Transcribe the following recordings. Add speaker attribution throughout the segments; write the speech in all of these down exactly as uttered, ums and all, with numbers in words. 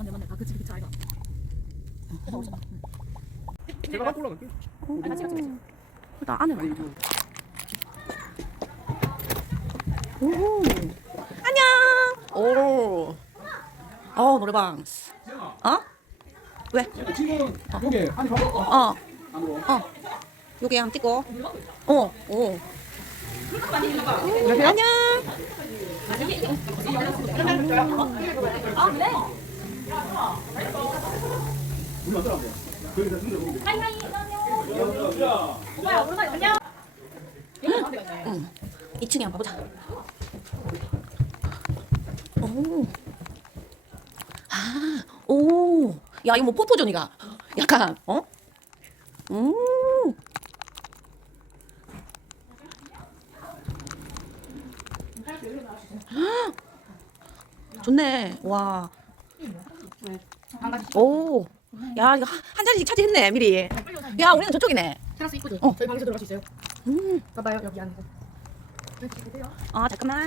Speaker 1: 맞네 맞네. 아 그치 그치 아이가.
Speaker 2: 제가 갖고 올라갈게.
Speaker 1: 아 같이 같이 같이.
Speaker 3: 일단 안에 와. 오. 안녕. 오. 어 노래방. 어? 왜?
Speaker 2: 지금 여기 아니 봐봐.
Speaker 3: 어.
Speaker 2: 안으로.
Speaker 3: 어. 여기 한번 찍고. 어. 오. 안녕하세요. 안녕.
Speaker 1: 아 그래?
Speaker 2: 우리 어쩌라고 그래? 거기다 들려 보면 돼.
Speaker 1: 하이하이. 오빠야 오랜만에 안녕.
Speaker 3: 응. 이 층에 한번 가보자. 오. 아, 오. 야, 이거 뭐 포토존이가. 약간, 어? 음. 좋네. 와. 오. 야, 이거 한- 한 자리씩 차지했네, 미리. 야, 우리는 저쪽이네.
Speaker 1: 테라스 이쁘지?
Speaker 3: 어.
Speaker 1: 저희 방에서 들어갈 수 있어요.
Speaker 3: 음.
Speaker 1: 봐봐요 여기 안에서. 이렇게 보세요.
Speaker 3: 아, 잠깐만.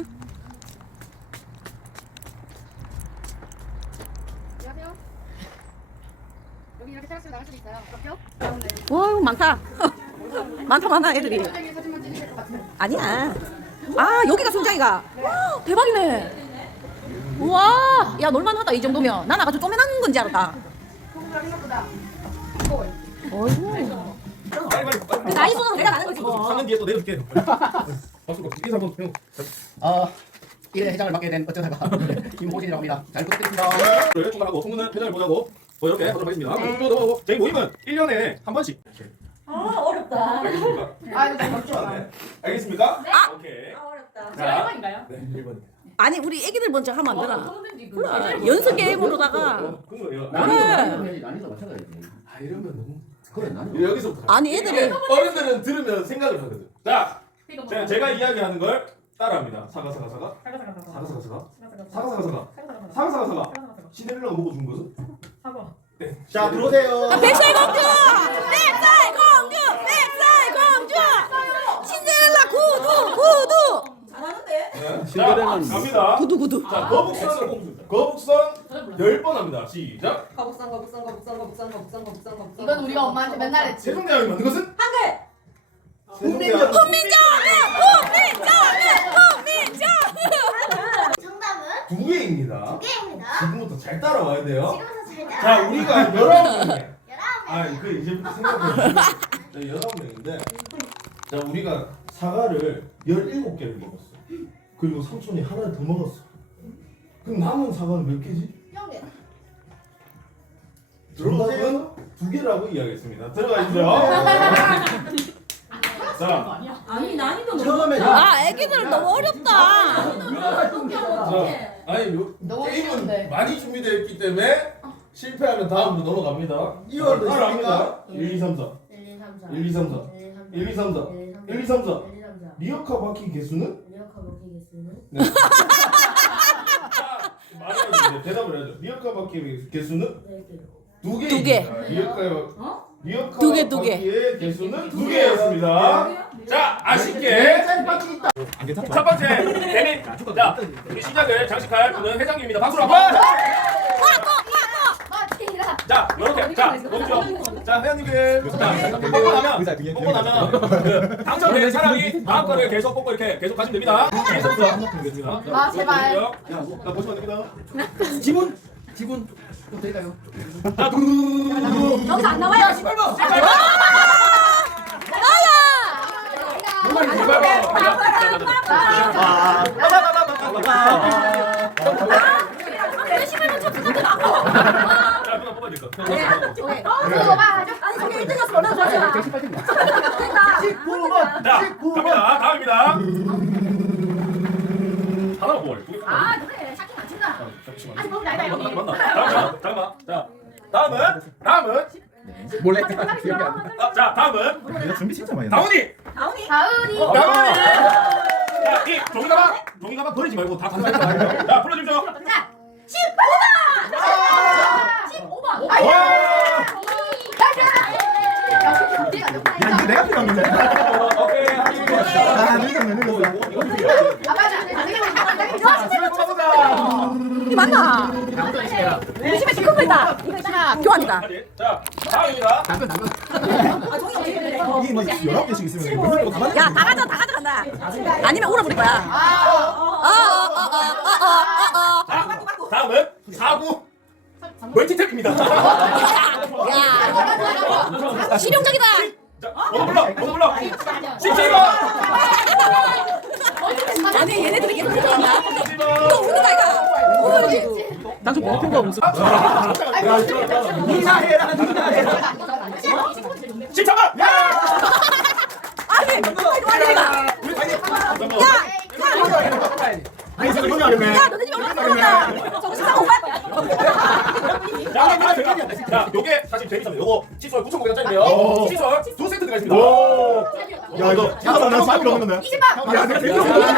Speaker 1: 안녕하세요. 여기 이렇게 테라스로 나갈 수도 있어요. 그렇죠?
Speaker 3: 와, 이거 많다. 많다, 많아, 애들이.
Speaker 1: 선생님 사진만 찍으실 것 같은데.
Speaker 3: 아니야. 아, 여기가 승장이가. 헉, 대박이네. 우와. 야, 놀만하다, 이 정도면. 난 아까 좀 쪼매난 건지 알았다. 어이구.
Speaker 2: 빨리 빨리 빨리.
Speaker 3: 나이 손으로 내려가는 거지, 뭐.
Speaker 2: 삼 년 뒤에 또 내려줄게. 박수 거. 이게 한번 형.
Speaker 4: 아, 일회 회장을 맡게 된 어쩌다가 김호진이라고 합니다. 잘 부탁드립니다.
Speaker 2: 를 총괄하고 총무는 회장을 보자고 뭐 이렇게 하도록 하겠습니다. 또 넘어가고 저희 모임은 일 년에 한 번씩.
Speaker 3: 아, 어렵다.
Speaker 2: 알겠습니까?
Speaker 1: 아 이거 너무 어렵다.
Speaker 2: 네. 알겠습니다.
Speaker 1: 네.
Speaker 2: 오케이.
Speaker 3: 어렵다.
Speaker 1: 제가 일 번인가요?
Speaker 2: 네, 일 번입니다.
Speaker 3: 아니, 우리 애기들 먼저 하면 안 되나?
Speaker 1: 그러는지
Speaker 3: 그래. 연습 게임으로다가.
Speaker 2: 그런 거예요.
Speaker 3: 그래.
Speaker 4: 난이도 마찬가지지.
Speaker 2: 아 이러면 너무.
Speaker 4: 그래, 난이도.
Speaker 2: 여기서부터.
Speaker 3: 아니, 애들이.
Speaker 2: 어른들은 들으면 생각을 하거든. 자, 제가, 제가 이야기하는 걸 따라합니다. 사과 사과 사과. 사과 사과 사과. 사과 사과 사과. 사과 사과 사과. 시데렐라가 먹어준 것은?
Speaker 1: 사과.
Speaker 4: 자, 들어오세요.
Speaker 3: 아, 백살 공주! 백살 공주! 백살 공주! 신데렐라 구두! 구두! 잘하는데?
Speaker 2: 네. 자, 갑니다.
Speaker 3: 구두, 구두.
Speaker 2: 자, 거북선 거북선 열 번 합니다. 시작.
Speaker 5: 거북상 거북상 거북상 거북상 거북상 거북상 거북상
Speaker 1: 이건 우리가 엄마한테 맨날 했지.
Speaker 2: 세종대왕이 만든 것은?
Speaker 5: 한글
Speaker 2: 세종대왕.
Speaker 3: 훈민정음! 훈민정음! 훈민정음!
Speaker 5: 정답은
Speaker 2: 두 개입니다.
Speaker 5: 두 개입니다.
Speaker 2: 지금부터 잘 따라와야 돼요.
Speaker 5: 지금부터 잘 따라.
Speaker 2: 자, 우리가 열아홉 명이에요.
Speaker 5: 열아홉
Speaker 2: 아,
Speaker 5: 명.
Speaker 2: 그 이제부터 생각해. 네, 열아홉 명인데, 자, 우리가 사과를 열일곱 개를 먹었어. 그리고 삼촌이 하나를 더 먹었어. 그럼 남은 사과는 몇 개지?
Speaker 5: 영 개.
Speaker 2: 들어가세요. 두 개라고 이야기했습니다. 들어가시죠. 자,
Speaker 1: 아니 난이도
Speaker 4: 처음에
Speaker 3: 아, 애기들 너무 어렵다.
Speaker 2: 자, 아니 요,
Speaker 1: 너무
Speaker 2: 게임은
Speaker 1: 쉬운데.
Speaker 2: 많이 준비되어 있기 때문에 실패하면 다음으로 넘어갑니다.
Speaker 4: 이월도
Speaker 2: 따라합니다. 일, 이, 삼, 사.
Speaker 5: 일, 이, 삼, 사.
Speaker 2: 일, 이, 삼, 사. 일, 이, 삼, 사. 일, 이, 삼, 사.
Speaker 5: 일, 이, 삼, 사.
Speaker 2: 리어카 바퀴 개수는?
Speaker 5: 리어카 먹기 개수는?
Speaker 2: 네. 자, 말해야지. 대답을 해야죠. 리어카 바퀴 개수는?
Speaker 5: 네 개로.
Speaker 2: 두 개.
Speaker 3: 두 개.
Speaker 2: 리어카
Speaker 1: 어?
Speaker 2: 리어카
Speaker 3: 두 개, 두 개.
Speaker 2: 바퀴의 개수는 두 개였습니다. 자, 아쉽게 첫 번째 데뷔. 자, 우리 시작을 장식할 분은 회장님입니다. 박수로 한번.
Speaker 1: 마티라.
Speaker 2: 자, 이렇게 자, 멈춰. 자, 회장님들. 자, 뽑고 나면 뽑고 나면 그 당첨된 사람이 다음 거를 계속 뽑고 이렇게 계속 가시면 됩니다. 계속해서.
Speaker 1: 아, 제발.
Speaker 2: 자, 보시면 됩니다.
Speaker 4: 지분 지분 좀 드릴까요?
Speaker 2: 자, 두두두두두두.
Speaker 1: 여기서 안 나와요. 십팔 번.
Speaker 2: 십팔 번.
Speaker 4: 아,
Speaker 2: 자, 누가 뽑아줄까?
Speaker 1: 아니 저게 일 등이었어. 얼마나 좋았잖아.
Speaker 4: 십구 번.
Speaker 2: 자,
Speaker 4: 십구 번.
Speaker 2: 갑니다. 다음입니다. 하나만 뽑아요.
Speaker 1: 아 그래. 샤킹 안 친다. 아직 먹는 아니다 여기.
Speaker 2: 잠깐만, 잠깐만. 자, 다음은 다음은
Speaker 4: 몰래.
Speaker 2: 아, 자, 다음은
Speaker 4: 내가 준비 진짜 많이
Speaker 2: 다운이.
Speaker 1: 다운이. 다운이.
Speaker 2: 다운이. 자, 이 종이 가방, 종이 가방 버리지 말고 다 가져가야 돼요. 자, 풀어주죠.
Speaker 1: 자, 십오 번. 십오 번.
Speaker 2: 와.
Speaker 4: 야, 이거 내가 필요한 건데.
Speaker 2: 오케이.
Speaker 4: 아, 늙었네, 늙었어.
Speaker 1: 아 맞아.
Speaker 2: 자, 수면 쳐보자.
Speaker 3: 이 맞나? 우리 집에 시큰 거 있다. 이거 있잖아. 교환이다.
Speaker 2: 자, 다음입니다.
Speaker 4: 당근 당근.
Speaker 2: 이게 뭐 열아홉 개씩 있으면 물을 다
Speaker 3: 야, 다 가져, 다 가져간다. 아니면 울어버릴 거야. 어, 어, 어, 어, 어, 어, 어.
Speaker 2: 자, 다음은 사구 멀티탭입니다.
Speaker 3: 야, 실용적이다.
Speaker 2: 자, 번호 불러, 번호 불러. 십칠 번.
Speaker 3: 아니, 얘네들이 계속 들어간다. 또 우는 거 아이가?
Speaker 4: 당신 목표가 무슨?
Speaker 2: 니나 해라, 니나 해라. 십삼 번.
Speaker 3: 아니, 아니, 아니, 야,
Speaker 2: 아니, 이거 이거 안 했네.
Speaker 3: 야, 너네 집에 얼마나 들어간다. 정신 상오백
Speaker 2: 자, 자, 요게 사실 재밌어요. 요거 칫솔 구천구백 원짜리인데요. 칫솔 두 세트 들어가 있습니다. 야, 이거 잠깐만 나 사기 없는 건데.
Speaker 3: 이십 번.
Speaker 2: 야, 내가 되게 없는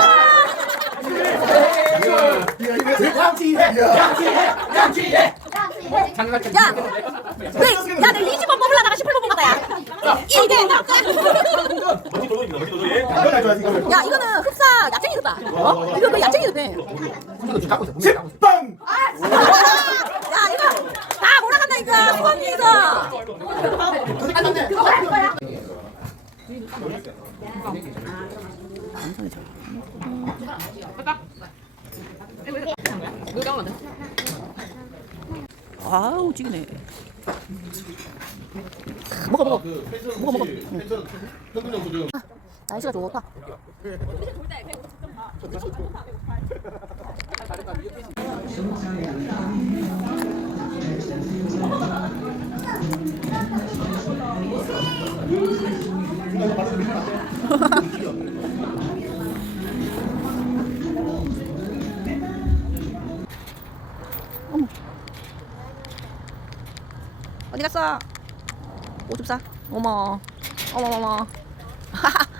Speaker 2: 양치해, 양치해, 양치해.
Speaker 4: 장난감.
Speaker 3: 야, 내, 야, 내 이십 번 뽑으려다가 십팔 번 뽑았다, 야. 이게
Speaker 2: 머리 돌돌입니다. 머리 돌돌이.
Speaker 3: 야, 이거는 흡사 야채기 흡사. 어? 이거 그 야채기 흡사.
Speaker 4: 갖고 있어.
Speaker 2: 십 번.
Speaker 3: 야, 이거 다 몰아간다니까. 수건에서. 그거 할 거야? 아우, 찌기네. 먹어, 먹어. 먹어, 먹어. 날씨가 좋다. 어머. 어디 갔어? 오줌 싸. 어머. 어머, 어머. 하하.